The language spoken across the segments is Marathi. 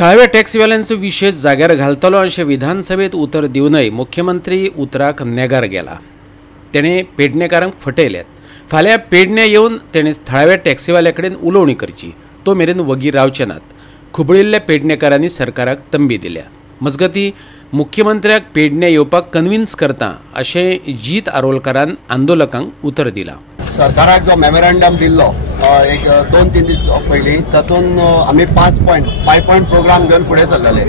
थळाव्या टॅक्सीवाल्यांचो विशय जाग्यार घालतलो अशें विधानसभेत उतर दिवनय मुख्यमंत्री उतराक नेगार गेला। तेणें पेडणेकारांक फटयल्यात। फाल्यां पेडणे येवन तेणें थळाव्या टॅक्सीवाल्या कडेन उलोवणी करची, तो मेरेन वगी रावचे नात। खुबळिल्ल्या पेडणेकारांनी सरकाराक तंबी दिल्या। मजगतीं मुख्यमंत्र्याक पेडणे येवपाक कन्विन्स करता अशें जीत आरोलकारान आंदोलकांक उतर दिलां। सरकाराक जो मेमोरंडम दिल्लो एक 2-3 दीस पयलीं तातूंत आमी 5 पॉयंट प्रोग्राम घेवन फुडें सरलेले।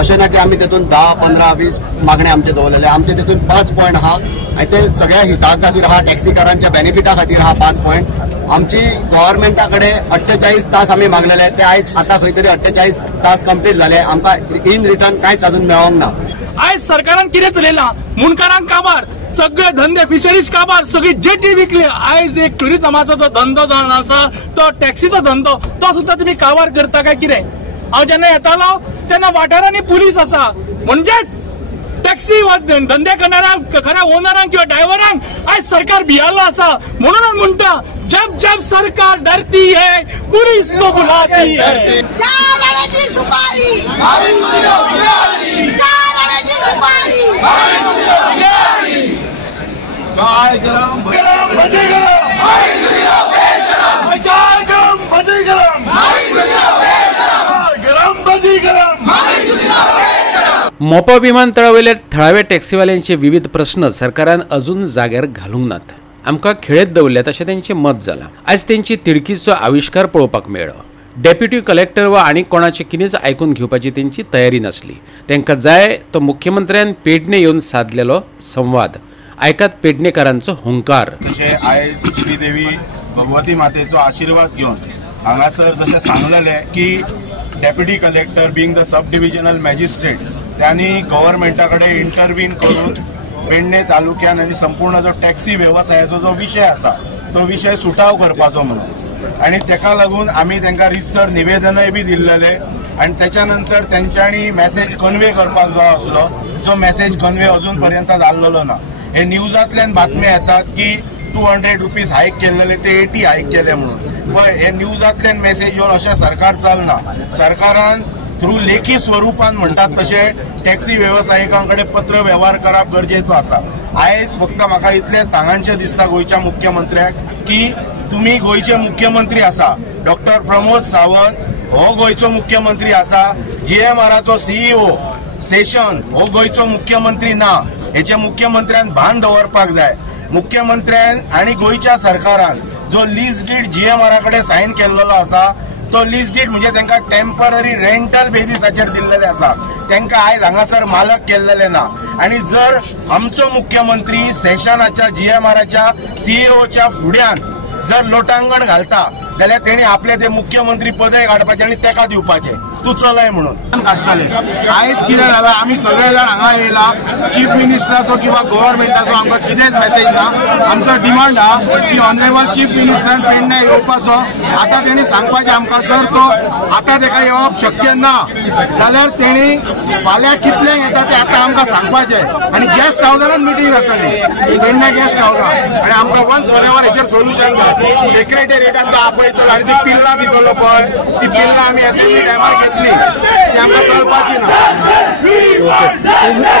अशें ना की आमी तातूंत 10, 15, 20 मागणे आमचे दवरलेले। आमचे तातूंत 5 पॉयंट आहा आनी ते सगळ्या हिता खातीर आहा, टॅक्सीकारांच्या बेनिफिटा खातीर आहा 5 पॉयंट। आमची गव्हर्मेंटा कडेन 48 तास आमी मागलेले, ते आयज आतां खंय तरी 48 तास कंप्लीट जाले। आमकां इन रिटर्न कांयच अजून मेळोंक ना। आयज सरकारान कितें चलयलां, मुणकारांक काबार, सगळे धंदे फिशरीज काबार, सगळी जेटी विकली। आयज एक टुरिझमाचो जो धंदो जो आसा तो टॅक्सीचो धंदो तो सुद्दां तुमी काबार करता काय कितें? हांव जेन्ना येतालो तेन्ना वाठारांनी पुलीस आसा, म्हणजे टॅक्सी धंदे करणाऱ्या खऱ्या ओनरांक किंवा ड्रायव्हरांक आयज सरकार भियाल्लो आसा। म्हणून म्हणटा जब जब सरकार डरती है पुलिस को बुलाती है। 4 आण्याची सुपारी, 4 आण्याची सुपारी, चाय गरम गरम भजी गरम, गरम भजी गरम, गरम भजी गरम। मोपा विमानतळावयल्या थळाव्या टॅक्सीवाल्यांचे विविध प्रश्न सरकारान अजून जाग्यार घालूंक नात। आमकां खेळत दवरल्यात अशें तेंचें मत जालां। आयज तेंची तिडकीचो आविष्कार पळोवपाक मेळ्ळो। डेप्युटी कलेक्टर वा आनी कोणाचें कितेंच आयकून घेवपाची तेंची तयारी नासली। तांकां जाय तो मुख्यमंत्र्यान पेडणे येवन सादलेलो संवाद। आयकात पेडणेकारांचो हुंकार। तशें आयज श्रीदेवी भगवती मातेचो आशिर्वाद घेवन हांगासर जशें सांगलेलें की deputy collector being the sub divisional magistrate त्यांनी गव्हर्मेंटा कडेन इंटरव्हीन करून पेडणे तालुक्यान आनी संपूर्ण जो टॅक्सी वेवसायाचो जो विशय आसा तो विशय सुटाव करपाचो म्हणून, आनी तेका लागून आमी तांकां रितसर निवेदनय बी दिल्लेले। आनी त्याच्या नंतर तेंच्यांनी मॅसेज कन्वे करपाक जो आसलो, जो मॅसेज कन्वे अजून पर्यंत जाल्लो ना। हे न्यूजांतल्यान बातम्या येतात की 200 रुपीज हायक केलेले ते 80 हायक केले म्हणून, पण हे न्यूजांतल्यान मॅसेज येवन अशें सरकार चलना। सरकारान थ्रू लेखी स्वरूपान म्हणटात तशे टॅक्सी वेवसायिकांकडे पत्र व्यवहार करप गरजेचो आसा। आयज फक्त म्हाका इतलें सांगांचें दिसता गोंयच्या मुख्यमंत्र्याक की तुमी गोंयचे मुख्यमंत्री आसा, डॉक्टर प्रमोद सावंत हो गोंयचो मुख्यमंत्री आसा, GMRचो CEO सेशन हो गोंयचो मुख्यमंत्री ना, हेचे मुख्यमंत्र्यान भान दवरपाक जाय। मुख्यमंत्र्यान आनी गोंयच्या सरकारान जो लीज डीड GMR कडेन सायन केल्लो आसा तो लीज डीड म्हणजे तांकां टेम्पररी रेंटल बेसिसाचेर दिल्लेले आसा, तांकां आयज हांगासर मालक केल्लेले ना। आनी जर आमचो मुख्यमंत्री सेशनाच्या GMRच्या CEOच्या फुड्यान जर लोटांगण घालता जाल्यार तेणी आपले ते मुख्यमंत्री पदय काडपाचे आनी तेका दिवपाचे, तूं चलय म्हणून काडटाले। आयज कितें जालां, आमी सगळे जाण हांगा येयला, चीफ मिनिस्टराचो किंवा गव्हर्मेंटाचो आमकां कितेंच मॅसेज ना। आमचो डिमांड आहा की ऑनरेबल चीफ मिनिस्टरान पेडणे येवपाचो। आतां तेणी सांगपाचें आमकां, जर तो आतां ताका येवप शक्य ना जाल्यार तेणी फाल्यां कितल्यांक येता तें आतां आमकां सांगपाचें। आनी गेस्ट हावजारान मिटींग जातली, पेडणे गेस्ट हावजान, आनी आमकां वन्स फॉर एवर हेचेर सोल्युशन जाय। सेक्रेटरिएटान तो आपयतलो आनी ती पिल्लां दितलो पळय, ती पिल्लां आमी असेंब्ली टायमार घेतली, ती आमकां कळपाची ना।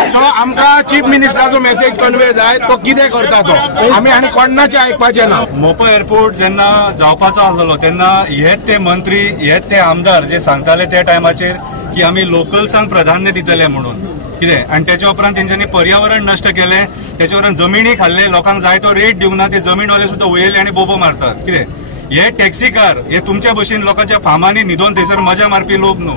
सो आमकां चीफ मिनिस्टराचो मेसेज कन्वे जाय, तो कितें करता तो आमी आनी कोणाचें आयकपाचें ना। मोपा एअरपोर्ट जेन्ना जावपाचो आसलो तेन्ना हेच ते मंत्री, हेच ते आमदार जे सांगताले त्या टायमाचेर की आमी लोकल्सांक प्राधान्य दितले म्हणून कितें, आनी त्याच्या उपरांत तेंच्यांनी पर्यावरण नश्ट केलें, त्याच्या उपरांत जमिनी खाल्ले, लोकांक जाय तो रेट दिवना, ते जमीनवाले सुद्दां वयले आनी बोबो मारतात कितें। हे टॅक्सीकार हे तुमच्या भशेन लोकांच्या फार्मांनी न्हिदोन थंयसर मजा मारपी लोक न्हू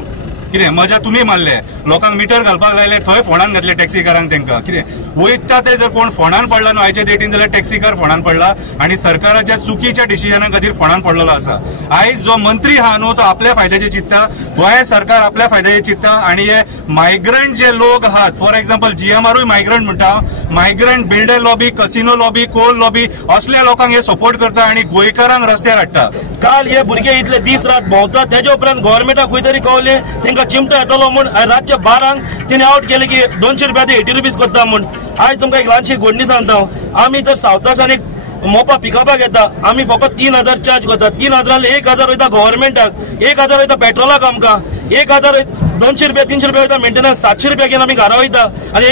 कितें, मजा तुमी मारले, लोकांक मिटर घालपाक लायले, थंय फोंडान घातले टॅक्सीकारांक तांकां कितें वयता ते जर कोण फोंडान पडला न्हू आयच्या डेटीन जाल्यार टॅक्सीकार फोंडान पडला आनी सरकाराच्या चुकीच्या डिसिजना खातीर फोंडान पडलेलो आसा। आयज जो मंत्री आहा न्हू तो आपल्या फायद्याचे चिंतता, गोंय सरकार आपल्या फायद्याचे चिंतता, आनी हे मायग्रंट जे लोक आहात, फॉर एक्झाम्पल GMRूय मायग्रंट म्हणटा, migrant builder lobby, casino lobby, coal lobby असल्या लोकांक हे सपोर्ट करता आनी गोंयकारांक रस्त्यार हाडटा। काल हे भुरगे इतले दीस रात भोंवतात, तेजे उपरांत गव्हर्मेंटाक खंय तरी कळलें तांकां चिमटो येतलो म्हूण रातच्या 12 तेणी आउट केले की 200 रुपया ते 80 रुपीज करता म्हूण। आयज तुमकां एक ल्हानशी घडणी सांगता, आमी तर सावथाच्यान एक मोपा पिकअपाक येता, आमी फकत 3000 चार्ज करता। 3000 1000 वयता गव्हर्मेंटाक, 1000 वयता पेट्रोलाक आमकां, 1000 200 रुपया 300 रुपया वयता मेंटेनन्स 700 रुपया घेवन आमी घरा वयता आनी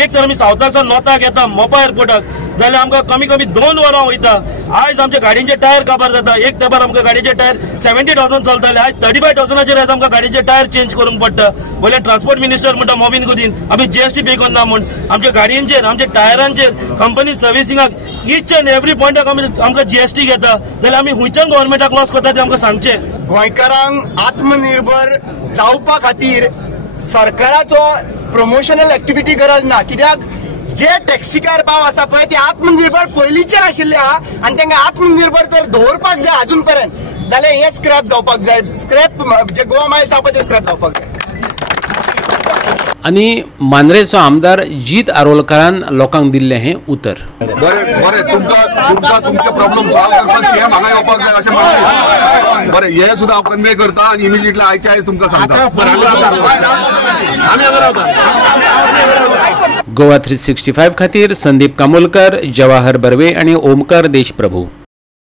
एक तर आमी सावथासान नॉर्थाक येता मोपा एअरपोर्टाक जाल्यार आमकां कमी कमी 2 वरां वयता. आयज आमच्या गाडयांचे टायर काबार जाता. एक तेंपार आमकां गाडयांचे टायर 70,000 चलताले, आयज 35,000 आयज आमकां गाडयांचे टायर चेंज करूंक पडटा. वयले ट्रान्सपोर्ट मिनिस्टर म्हणटा मोबिन गुदीन आमी जीएसटी पे करना म्हूण. आमच्या गाडयांचेर आमच्या टायरांचेर कंपनी सर्विसिंगाक ईच अँड एवरी पॉयंटाक आमकां जीएसटी घेता जाल्यार आमी हुंयच्यान गव्हर्मेंटाक लॉस करता ते आमकां सांगचे. गोंयकारांक आत्मनिर्भर जावपा खातीर सरकाराचो प्रमोशनल एक्टिविटी गरज ना. कित्याक जे टॅक्सीकार भाव आसा पळय ते आत्मनिर्भर पयलींचेर आशिल्ले आहा आनी तांकां आत्मनिर्भर तर दवरपाक जाय अजून पर्यंत जाल्यार हे स्क्रॅप जावपाक जाय. स्क्रॅप जे गोवा मायल्स आसा पळय ते स्क्रॅप जावपाक जाय. आणि मांद्रेचो आमदार जीत आरोलकरान लोकांक दिल्ले हे उतर. बरें तुमकां तुमचे प्रॉब्लेम सॉल्व करपाक सीएम हांगा येवपाक जाय अशें म्हणटा. बरें हे सुद्दां हांव कन्वे करता आनी इमिजिएटली आयच्या आयज तुमकां सांगता. आमी हांगा रावता. गोवा 365 खातीर संदीप कामोलकर, जवाहर बर्वे आणि ओमकार देशप्रभू.